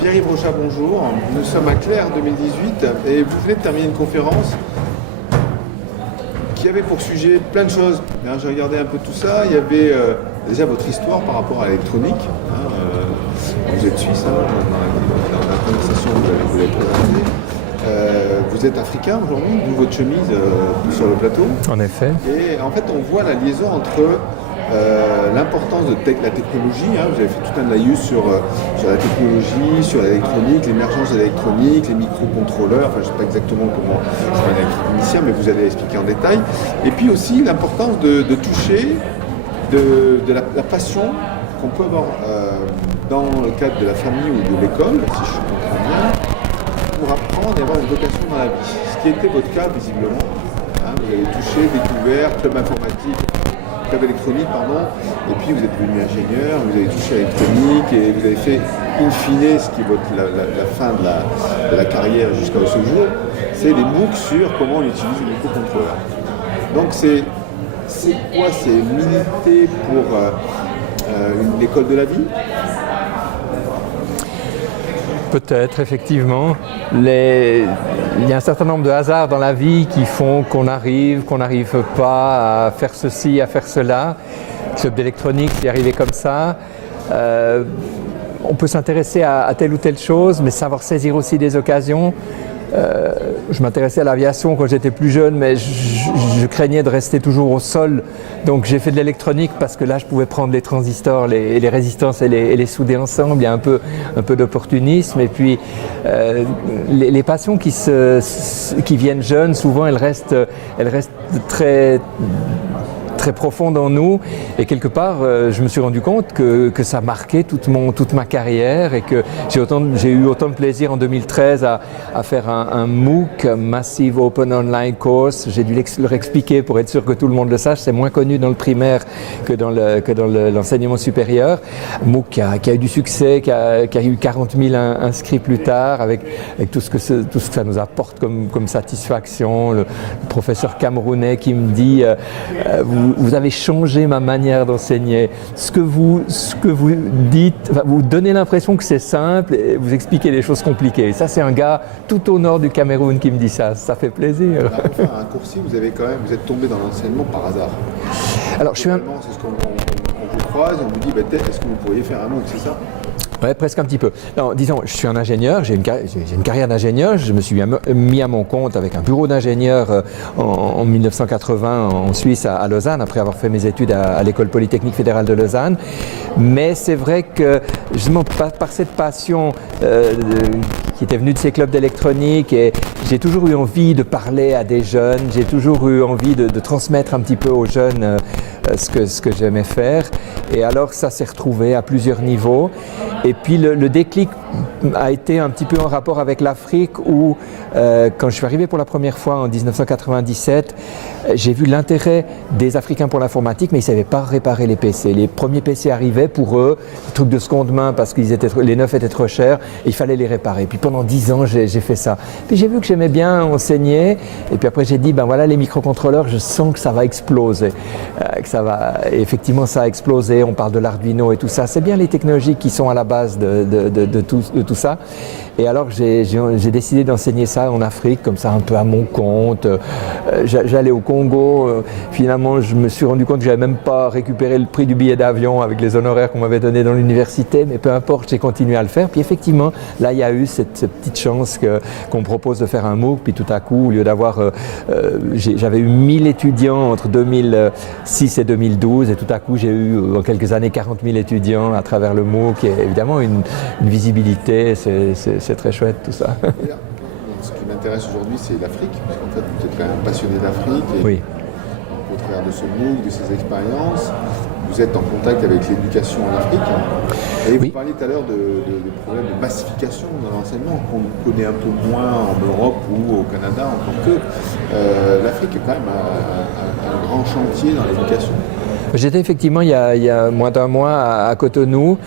Pierre-Yves Rochat, bonjour. Nous sommes à Claire 2018 et vous venez de terminer une conférence qui avait pour sujet plein de choses. J'ai regardé un peu tout ça. Il y avait déjà votre histoire par rapport à l'électronique. Vous êtes suisse, dans la conversation vous l'avez présentée. Vous êtes africain aujourd'hui, d'où votre chemise sur le plateau. En effet. Et en fait, on voit la liaison entre l'importance de la technologie. Vous avez fait tout un laïus sur la technologie, sur l'électronique, l'émergence de l'électronique, les microcontrôleurs. Enfin, je ne sais pas exactement comment je suis un électronicien, mais vous allez expliquer en détail. Et puis aussi l'importance de toucher de la passion qu'on peut avoir dans le cadre de la famille ou de l'école, si je comprends bien, pour apprendre et avoir une vocation dans la vie. Ce qui était votre cas, visiblement. Vous avez touché, découvert, club informatique, club électronique, pardon, et puis vous êtes devenu ingénieur, vous avez touché à l'électronique et vous avez fait, in fine, ce qui est la fin de la carrière jusqu'à ce jour, c'est des MOOC sur comment on utilise le microcontrôleur. Donc c'est quoi? C'est militer pour l'école de la vie? Peut-être, effectivement. Il y a un certain nombre de hasards dans la vie qui font qu'on n'arrive pas à faire ceci, à faire cela. Le club d'électronique, c'est arrivé comme ça. On peut s'intéresser à telle ou telle chose, mais savoir saisir aussi des occasions. Je m'intéressais à l'aviation quand j'étais plus jeune, mais je craignais de rester toujours au sol. Donc j'ai fait de l'électronique parce que là je pouvais prendre les transistors, les résistances et les souder ensemble. Il y a un peu d'opportunisme. Et puis les passions qui viennent jeunes, souvent elles restent très profonde en nous, et quelque part je me suis rendu compte que ça marquait toute ma carrière, et que j'ai eu autant de plaisir en 2013 à faire un MOOC, Massive Open Online Course. J'ai dû leur expliquer pour être sûr que tout le monde le sache. C'est moins connu dans le primaire que dans l'enseignement supérieur. MOOC qui a eu du succès, qui a eu 40 000 inscrits plus tard, avec tout ce que ça nous apporte comme satisfaction. Le professeur camerounais qui me dit vous avez changé ma manière d'enseigner. Ce que vous dites, vous donnez l'impression que c'est simple et vous expliquez des choses compliquées. Ça, c'est un gars tout au nord du Cameroun qui me dit ça. Ça fait plaisir. Alors, pour faire un raccourci, vous êtes tombé dans l'enseignement par hasard. Alors, c'est ce qu'on vous croise, on vous dit, est-ce que vous pourriez faire un MOOC, c'est ça? Ouais, presque un petit peu. Non, disons, je suis un ingénieur, j'ai une carrière d'ingénieur, je me suis mis à mon compte avec un bureau d'ingénieur en 1980 en Suisse, à Lausanne, après avoir fait mes études à l'École Polytechnique Fédérale de Lausanne. Mais c'est vrai que, justement, par cette passion qui était venue de ces clubs d'électronique, et j'ai toujours eu envie de parler à des jeunes, j'ai toujours eu envie de transmettre un petit peu aux jeunes ce que j'aimais faire. Et alors ça s'est retrouvé à plusieurs niveaux. Et puis le déclic a été un petit peu en rapport avec l'Afrique, où quand je suis arrivé pour la première fois en 1997, j'ai vu l'intérêt des Africains pour l'informatique, mais ils ne savaient pas réparer les PC. Les premiers PC arrivaient pour eux, des trucs de seconde main parce que les neufs étaient trop chers, et il fallait les réparer. Puis pendant 10 ans, j'ai fait ça. Puis j'ai vu que j'aimais bien enseigner, et puis après j'ai dit, ben voilà, les microcontrôleurs, je sens que ça va exploser. Et effectivement, ça a explosé. On parle de l'Arduino et tout ça. C'est bien les technologies qui sont à la base de tout ça. Et alors j'ai décidé d'enseigner ça en Afrique, comme ça un peu à mon compte. J'allais au Congo. Finalement, je me suis rendu compte que je n'avais même pas récupéré le prix du billet d'avion avec les honoraires qu'on m'avait donnés dans l'université, mais peu importe, j'ai continué à le faire. Puis effectivement, là, il y a eu cette petite chance qu'on me propose de faire un MOOC. Puis tout à coup, au lieu d'avoir... j'avais eu 1000 étudiants entre 2006 et 2012, et tout à coup, j'ai eu en quelques années 40 000 étudiants à travers le MOOC. Et évidemment, une visibilité, c'est très chouette tout ça. Ce qui m'intéresse aujourd'hui, c'est l'Afrique, parce qu'en fait, vous êtes quand même passionné d'Afrique. Et oui. Au travers de ce MOOC, de ces expériences, vous êtes en contact avec l'éducation en Afrique. Et vous parliez tout à l'heure de problèmes de massification dans l'enseignement, qu'on connaît un peu moins en Europe ou au Canada, encore que l'Afrique est quand même un grand chantier dans l'éducation. J'étais effectivement il y a moins d'un mois à Cotonou.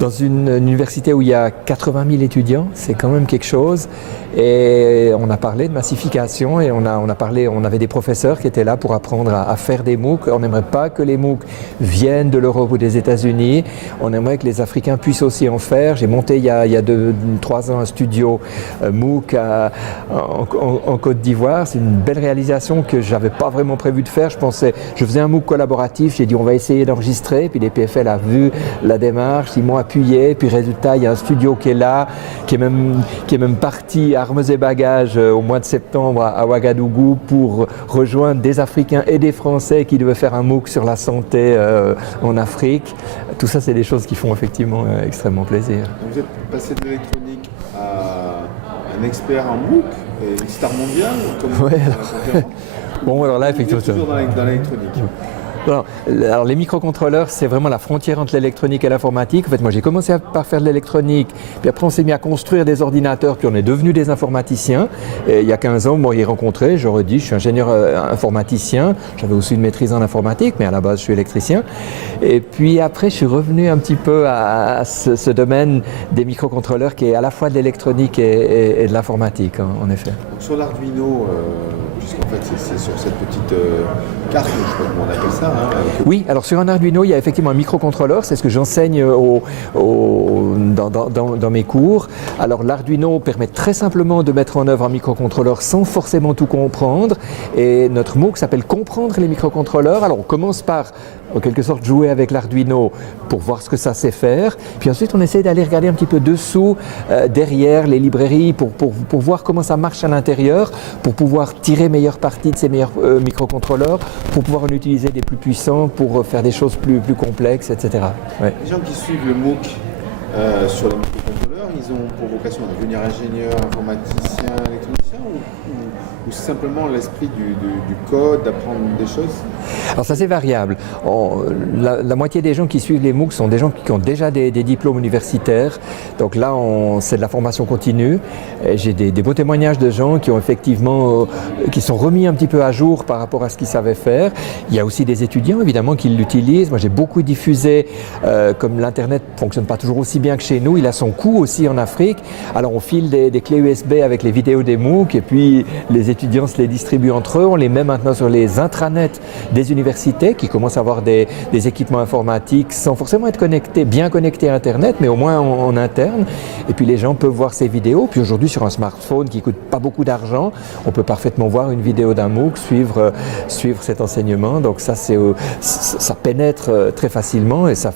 Dans une université où il y a 80 000 étudiants, c'est quand même quelque chose. Et on a parlé de massification et on avait des professeurs qui étaient là pour apprendre à faire des MOOC. On n'aimerait pas que les MOOC viennent de l'Europe ou des États-Unis. On aimerait que les Africains puissent aussi en faire. J'ai monté il y a 3 ans un studio MOOC en Côte d'Ivoire. C'est une belle réalisation que je n'avais pas vraiment prévu de faire. Je faisais un MOOC collaboratif. J'ai dit on va essayer d'enregistrer. Puis les PFL a vu la démarche, ils m'ont appuyé. Puis résultat, il y a un studio qui est là, qui est même parti armes et bagages au mois de septembre à Ouagadougou pour rejoindre des Africains et des Français qui devaient faire un MOOC sur la santé en Afrique. Tout ça, c'est des choses qui font effectivement extrêmement plaisir. Vous êtes passé de l'électronique à un expert en MOOC et une star mondiale comme ouais, bon, alors là, effectivement. Toujours dans l'électronique. Alors les microcontrôleurs, c'est vraiment la frontière entre l'électronique et l'informatique. En fait, moi j'ai commencé par faire de l'électronique, puis après on s'est mis à construire des ordinateurs, puis on est devenus des informaticiens. Et il y a 15 ans, moi j'ai rencontré, j'aurais dit je suis ingénieur informaticien, j'avais aussi une maîtrise en informatique, mais à la base je suis électricien. Et puis après je suis revenu un petit peu à ce domaine des microcontrôleurs qui est à la fois de l'électronique et de l'informatique, hein, en effet. Donc sur l'Arduino, puisqu'en fait c'est sur cette petite carte, je crois qu'on appelle ça. Oui, alors sur un Arduino, il y a effectivement un microcontrôleur, c'est ce que j'enseigne dans mes cours. Alors l'Arduino permet très simplement de mettre en œuvre un microcontrôleur sans forcément tout comprendre. Et notre MOOC s'appelle Comprendre les microcontrôleurs. Alors on commence par, en quelque sorte, jouer avec l'Arduino pour voir ce que ça sait faire. Puis ensuite, on essaie d'aller regarder un petit peu dessous, derrière les librairies, pour voir comment ça marche à l'intérieur, pour pouvoir tirer meilleure partie de ces meilleurs microcontrôleurs, pour pouvoir en utiliser des plus puissants pour faire des choses plus complexes, etc. Ouais. Les gens qui suivent le MOOC sur les microcontrôleurs, ils ont pour vocation de devenir ingénieur, informaticien, électronicien ou c'est simplement l'esprit du code, d'apprendre des choses? Alors ça c'est variable. La moitié des gens qui suivent les MOOC sont des gens qui ont déjà des diplômes universitaires. Donc là c'est de la formation continue. Et j'ai des beaux témoignages de gens qui ont effectivement qui sont remis un petit peu à jour par rapport à ce qu'ils savaient faire. Il y a aussi des étudiants évidemment qui l'utilisent. Moi j'ai beaucoup diffusé, comme l'internet ne fonctionne pas toujours aussi bien que chez nous, il a son coût aussi en Afrique. Alors on file des clés USB avec les vidéos des MOOC et puis les étudiants se les distribuent entre eux. On les met maintenant sur les intranets des universités qui commencent à avoir des équipements informatiques sans forcément être bien connectés à Internet, mais au moins en interne. Et puis les gens peuvent voir ces vidéos. Puis aujourd'hui sur un smartphone qui ne coûte pas beaucoup d'argent, on peut parfaitement voir une vidéo d'un MOOC, suivre cet enseignement. Donc ça pénètre très facilement et ça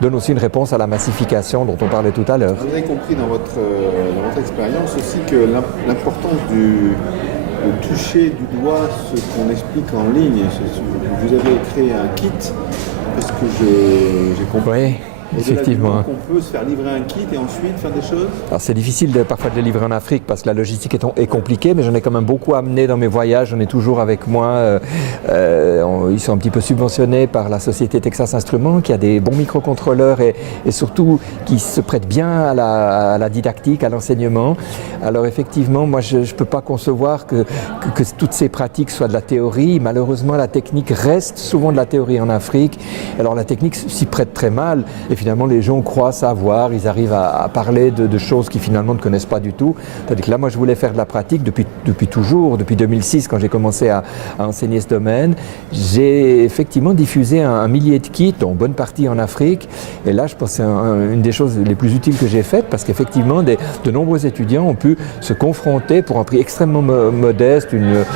donne aussi une réponse à la massification dont on parlait tout à l'heure. Vous avez compris dans votre expérience aussi que l'importance de toucher du doigt ce qu'on explique en ligne. Vous avez créé un kit, parce que j'ai compris. Oui. Effectivement. On peut se faire livrer un kit et ensuite faire des choses. Alors c'est difficile parfois de les livrer en Afrique parce que la logistique est compliquée, mais j'en ai quand même beaucoup amené dans mes voyages, j'en ai toujours avec moi. Ils sont un petit peu subventionnés par la société Texas Instruments qui a des bons microcontrôleurs et surtout qui se prêtent bien à la didactique, à l'enseignement. Alors effectivement, moi je ne peux pas concevoir que toutes ces pratiques soient de la théorie. Malheureusement, la technique reste souvent de la théorie en Afrique. Alors la technique s'y prête très mal. Et finalement, les gens croient savoir, ils arrivent à parler de choses qu'ils finalement ne connaissent pas du tout. Tandis que là, moi, je voulais faire de la pratique depuis toujours, depuis 2006, quand j'ai commencé à enseigner ce domaine. J'ai effectivement diffusé un millier de kits, en bonne partie en Afrique. Et là, je pense que c'est une des choses les plus utiles que j'ai faites, parce qu'effectivement, de nombreux étudiants ont pu se confronter pour un prix extrêmement modeste, une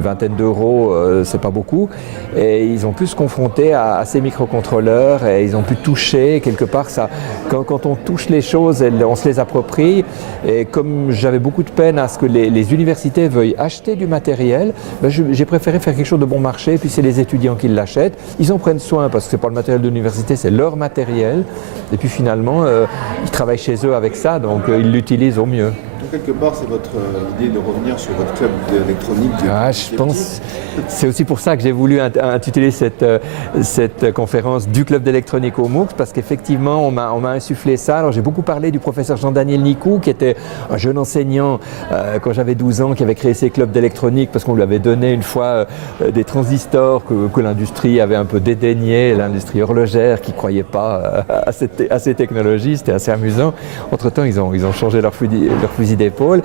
vingtaine d'euros, c'est pas beaucoup. Et ils ont pu se confronter à ces microcontrôleurs et ils ont pu toucher quelque part ça. Quand on touche les choses, on se les approprie. Et comme j'avais beaucoup de peine à ce que les universités veuillent acheter du matériel, j'ai préféré faire quelque chose de bon marché. Puis c'est les étudiants qui l'achètent. Ils en prennent soin parce que c'est pas le matériel de l'université, c'est leur matériel. Et puis finalement, ils travaillent chez eux avec ça, donc ils l'utilisent au mieux. Donc, quelque part, c'est votre idée de revenir sur votre club d'électronique. Je pense c'est aussi pour ça que j'ai voulu intituler cette conférence du club d'électronique au MOOC, parce qu'effectivement, on m'a insufflé ça. Alors, j'ai beaucoup parlé du professeur Jean-Daniel Nicou, qui était un jeune enseignant quand j'avais 12 ans, qui avait créé ces clubs d'électronique parce qu'on lui avait donné une fois des transistors que l'industrie avait un peu dédaigné, l'industrie horlogère qui ne croyait pas à ces technologies. C'était assez amusant. Entre-temps, ils ont changé leur fusil d'épaule.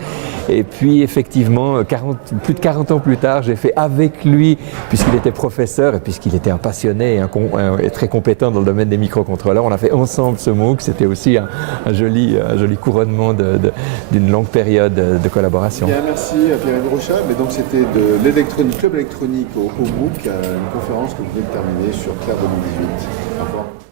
Et puis, effectivement, plus de 40 ans plus tard, j'ai fait avec lui, puisqu'il était professeur et puisqu'il était un passionné et très compétent dans le domaine des microcontrôleurs. On a fait ensemble ce MOOC. C'était aussi un joli couronnement d'une longue période de collaboration. Bien, merci Pierre-Yves Rochal. Mais donc, c'était de l'électronique, club électronique au MOOC, une conférence que vous venez de terminer sur Claire 2018. Au revoir.